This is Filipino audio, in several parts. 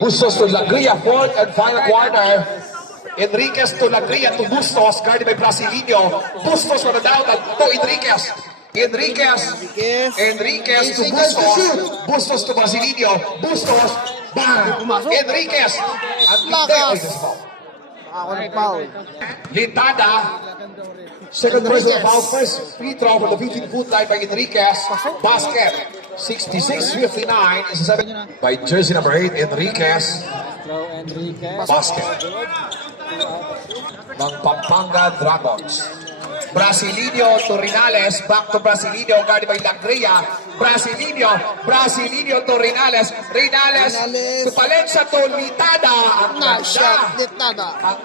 Bustos to Lagria, fourth and final quarter. Enriquez to Lagria to Bustos, guarded by Brasilinho. Bustos on the down to Enriquez. Enriquez to Bustos. Bustos to Brasilinho. Bustos. Bang! Enriquez. Ang Lintada. Second personal foul. First free throw from the 15-foot line by Enriquez. Basket. 66-59 is set by jersey number 8, Enriquez. Basket. Ng Pampanga Dragons. Brasilinho to Rinales. Back to Brasilinho. Guarded by Lagria. Brasilinho to Rinales. Rinales to Palencia to Litada. Ang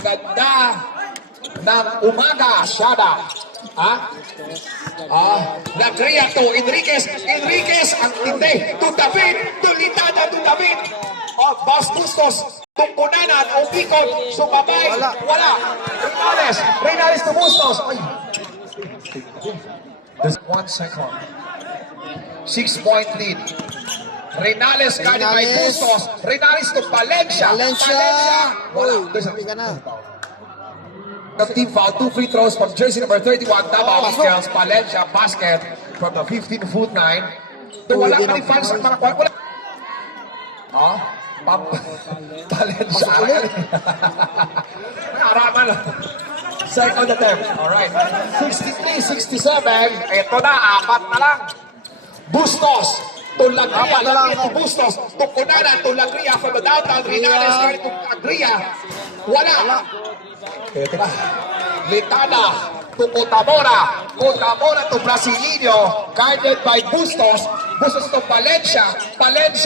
ganda ng umaga. Shada. Lagria to Enriquez. Ang tindi. To David. To Litada. To David. Bustos. Tungkunanan. Upikon. Sumabay. Wala. Rinales to Bustos. There's 1 second. 6-point lead. Rinales guarded by Bustos. Rinales to Palencia. Wala. There's a team foul, 2 free throws from jersey number 31, Davao Eagles, Palencia, basket from the 15-foot line. Wala ka rin fans ang mga wala. Palencia. Araman. Second attempt. Alright. 63-67. Ito na, 4 na lang. Bustos. To Lagria to Bustos. To Kunana to Lagria from the downtown. Rinales to Lagria. Wala. Ito na. Litada to Cotamora. Cotamora to Brasilinho. Guarded by Bustos. Bustos to Palencia. Guarded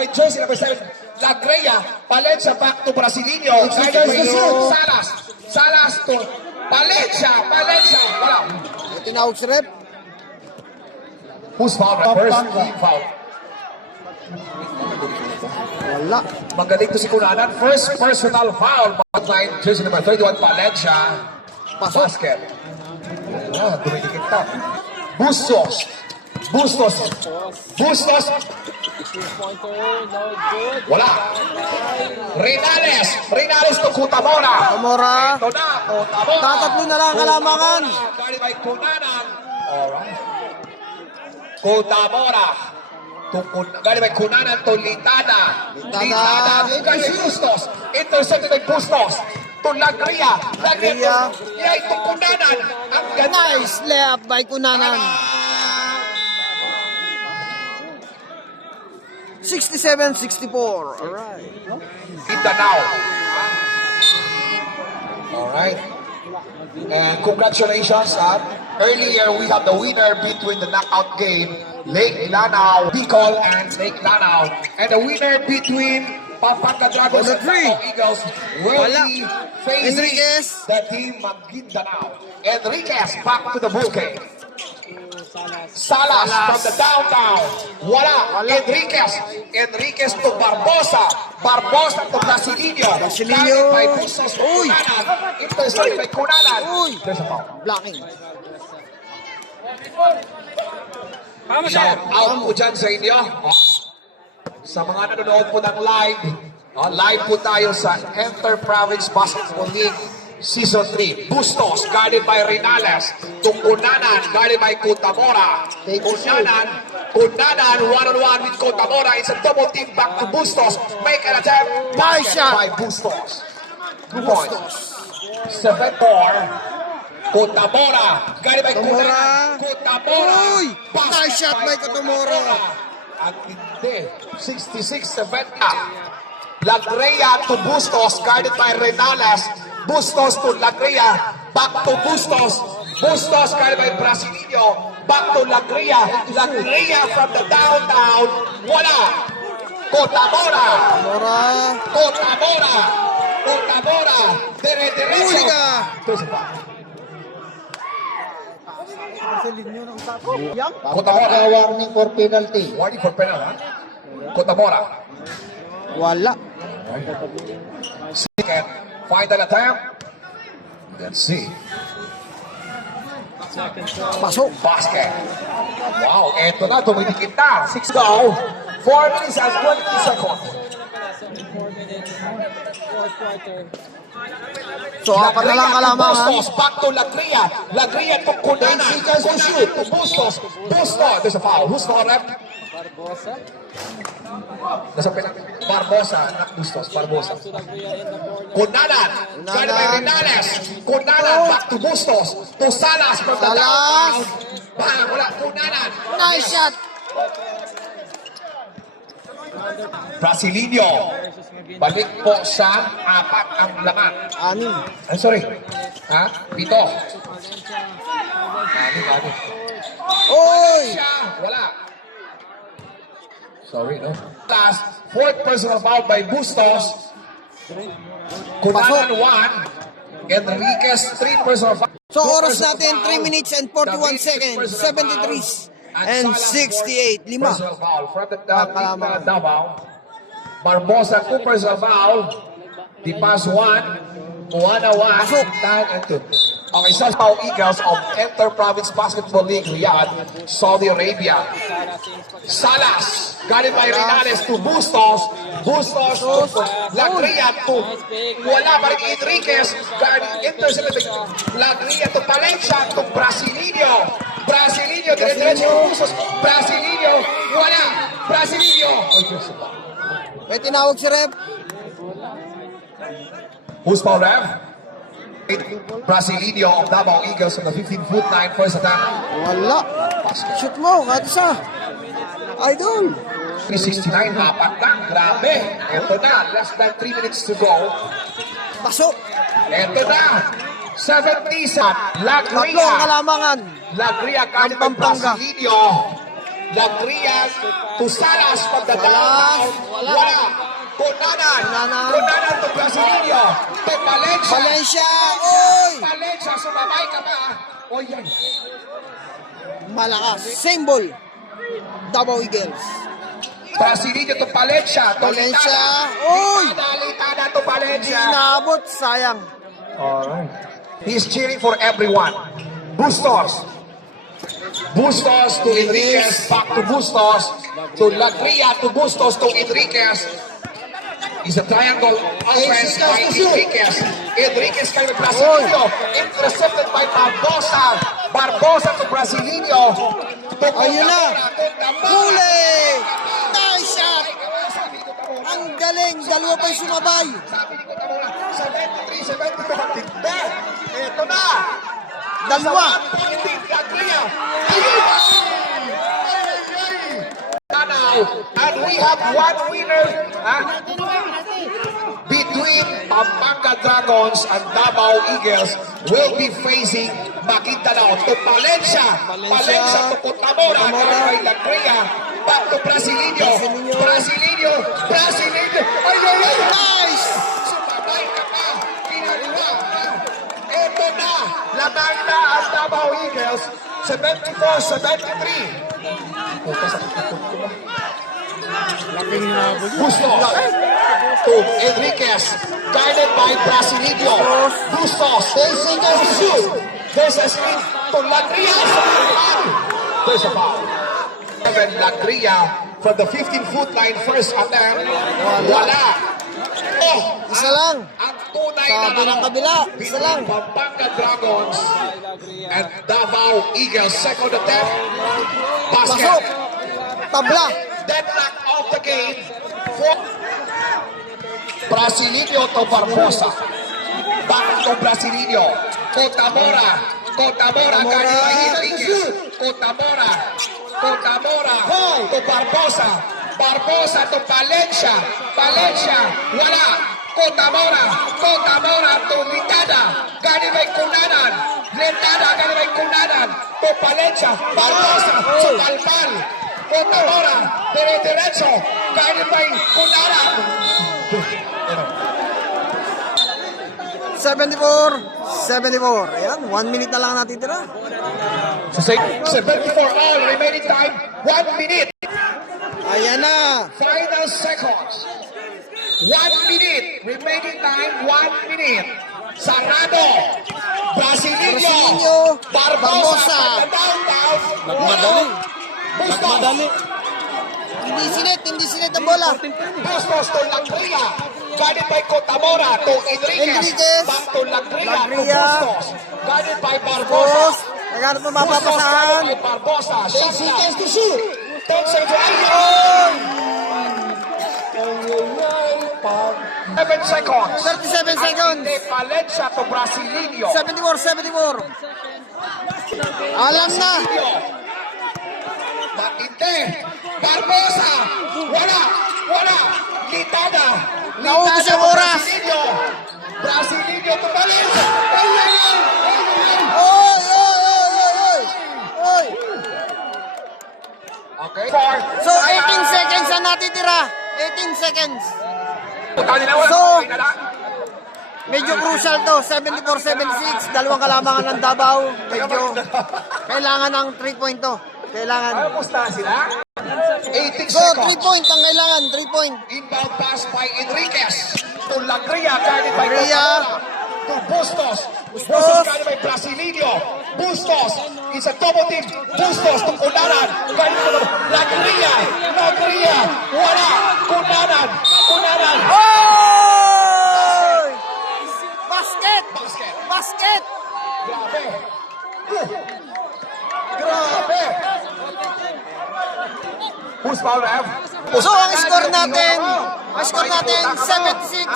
by jersey number 7. Lagria. Palencia back to Brasilinho. Guarded by Salas to Palencia. Wala. Tinawag si Rep. Who's foul? First team foul. Wala. Magaling to si Kunanan. First personal foul. Line jersey number 31, Palencia. Basket. Dumidikit pa. Bustos. Wala. Rinales to Cotamora. Ito na, Cotamora. Tatatlo na lang kalamangan. Guarded by Kunanan. Alright. Cotamora. Guarded by Kunanan to Litada. Guarded Bustos. Intercepted by Bustos. To Lagria. Yay, to Kunanan. Ang ganda. Nice layup by Kunanan. 67-64. Alright. Mindanao. Alright. And congratulations. Earlier, we have the winner between the knockout game, Lake Lanao, Bicol and Lake Lanao. And the winner between Pampanga Dragons and Davao Eagles will be facing Enriquez. the team Maguindanao. Enriquez back to the bouquet. Salas from the downtown. Wala. Enriquez to Barbosa to Brasilinho. Guarded by Bustos to Kunanan. Intercepted by Kunanan. There's a foul. Blocking. Shout out po dyan sa inyo. Sa mga nanonood po ng live. Live po tayo sa Inter-Province Basketball League Season 3. Bustos, guarded by Rinales. Kunanan, guarded by Cotamora. Kunanan, one-on-one with Cotamora. It's a double team back to Bustos. Make an attempt. Nice shot by Bustos. 2 points. 7-4. Cotamora, guarded by Kunanan. Cotamora. Nice shot by Cotamora. At hindi. 66-70. Lagria to Bustos, guarded by Renales. Bustos to Lagria, back to Bustos. Bustos guarded by Brasilinho, back to Lagria. Lagria from the downtown. Wala. Cotamora. Dire-diretso. Cotamora. Warning for penalty. Warning for penalty. Cotamora. Wala. Second, final attempt. Let's see. Pasok. Basket. Wow, eto na, tumidikit na. 6 go. 4 minutes and 20 seconds. So, apat na lang kalamangan. Bustos, back to Lagria. Lagria to Kunana. Kunana to Bustos. Bustos. There's a foul. Who's the ref? Nasa pinag... Barbosa, not Bustos. Barbosa. Kunanan. Gana by Renales. Kunanan, back to Bustos. To Salas from the Salas. downtown. Wala. Kunanan. Nice shot. Brasileño. Balik po sa apat ang laman. Anim. I'm sorry. Ha? Pito. Anim. Oy! Siya. Wala. Sorry, no? Last, fourth personal foul by Bustos. Kunanan 1. Enriquez, 3 personal foul. So, oras natin, 3 minutes and 41 seconds. 73 and 68. 5. Personal foul from the Davao. Barbosa, 2 personal foul. Dipas 1. Kuana 1. Pasok. 9 and 2. Okay, so Pau Eagles of Inter-Province Basketball League, Riyadh, Saudi Arabia. Salas, got it by Renales to Bustos. Bustos to Lagria to wala pa rin Enriquez. Got it, intercepted. Lagria to Palencia to Brasileño. Brasileño, dire-diretso yung Bustos. Brasileño, wala. Brasileño. May tinawag si Rep. Who's foul ref? Brasileño of Davao Eagles on the 15-foot line, first attack. Wala. Shoot mo, kahit isa. Idol. 369, apat lang. Grabe. Ito na, less than 3 minutes to go. Pasok. Ito na, 70 sa Tatlo ang Lagria. kalamangan. Lagria Ang kahit ng Pampanga. Brasileño. Lagria to Salas pagdadalaw. Wala. Kunanan. Kunanan to Brasileño. To Valencia. Valencia. Oy! Valencia, sumabay ka ba? O yan. Malakas. Same ball. Davao Eagles. Brasileño to Valencia. To Valencia. Litada. Oy! Litada to Valencia. Inaabot. Sayang. Alright. He's cheering for everyone. Bustos. Bustos to Enriquez. Back to Bustos. To Lagria to Bustos to Enriquez. It's a triangle offense by Enriquez. Enriquez kay Brasileño. Intercepted by Barbosa. Barbosa to Brasileño. Ayun na. Huli! Nice shot! Ang galing. Dalawa pa yung sumabay. Sabi ni Kutamura, 73, 72. Hindi. Ito na. Dalawa. Lagria. Now, and we have one winner between Pampanga Dragons and Davao Eagles will be facing Maguindanao to Valencia. Valencia to Cotamora. Kay Lagria. Back to Brasileño. Brasileño. Brasileño. Ay, ay, ay. Nice! Sumabay ka pa. Ginagawa. Ito na. Laban na ang Davao Eagles. 74-73. Bustos to Enriquez, guided by Brasileño. Bustos facing the shoot. There's a screen to Lagria. There's a foul. Kevin Lagria from the 15-foot line, first attempt. Wala. Oh, Isa lang. ang tunay Sa na bilang kabila, isa lang. Pampanga Dragons and Davao Eagles, second attempt. Pasok. Basket. Tabla. Deadlock of the game for Brasileño to Barbosa. Back to Brasileño. Cotamora. Cotamora. Kaya Enriquez. Cotamora. Cotamora to Barbosa. Barbosa to Valencia. Valencia. Wala. Cotamora. Cotamora to Litada. Gani may Kunanan. Litada. Gani may Kunanan. To Valencia. Barbosa. To Palpal. Cotamora. Dire-diretso. Gani may Kunanan. 74. Ayan, 1 minute na lang natitira. So say 74 all remaining time. 1 minute. Ayan na. Final seconds. 1 minute. Remaining time. 1 minute. Sarado. Brasileño. Barbosa. Barbosa. Downtown. Nagmadali. Bustos. Hindi sinet ang bola. Bustos to Langria. Guided by Cotamora to Enriquez. Enriquez. Back to Langria to Langria. Bustos. Guided by Barbosa. Post. Naghanap ng Bustos mapapasahan. guided by Barbosa. Shot clock. to shoot. 10 seconds. Oh! 7 seconds. 37 seconds. De Valencia to Brasilinho. 74. Alam na. Matinde. Barbosa. Wala. Litada. Naubos yung oras. Brasilinho to Valencia. Oy! Okay. So, 18 seconds ang natitira. 18 seconds. So, Medyo crucial to. 74-76. Dalawang kalamangan ng Davao. Medyo kailangan ng 3-point to. Kailangan. Kamusta sila? 18 So, seconds. 3 point ang kailangan. 3 point. Inbound pass by Enriquez to Langria, guided by Langria. Cotamora to Bustos. Bustos guided by Brasilinho. Bustos is a double team. Bustos to Cunanan, guided by Langria. Wala. Cunanan. Oh! Basket! Basket. Basket! Grabe. Grabe. Who's foul, Rev? So, ang score natin 76.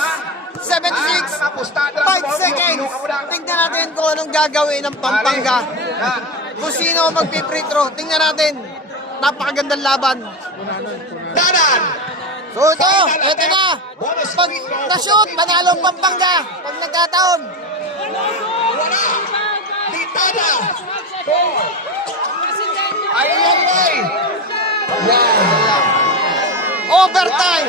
76. 5 seconds. Tingnan natin kung anong gagawin ng Pampanga. Kung sino ang magpi-free throw. Tingnan natin. Napakagandang laban. Danan. So ito na. Pag na-shoot, panalo ang Pampanga. Pag nagkataon. Wala. Litada. Ay. Wow. Overtime.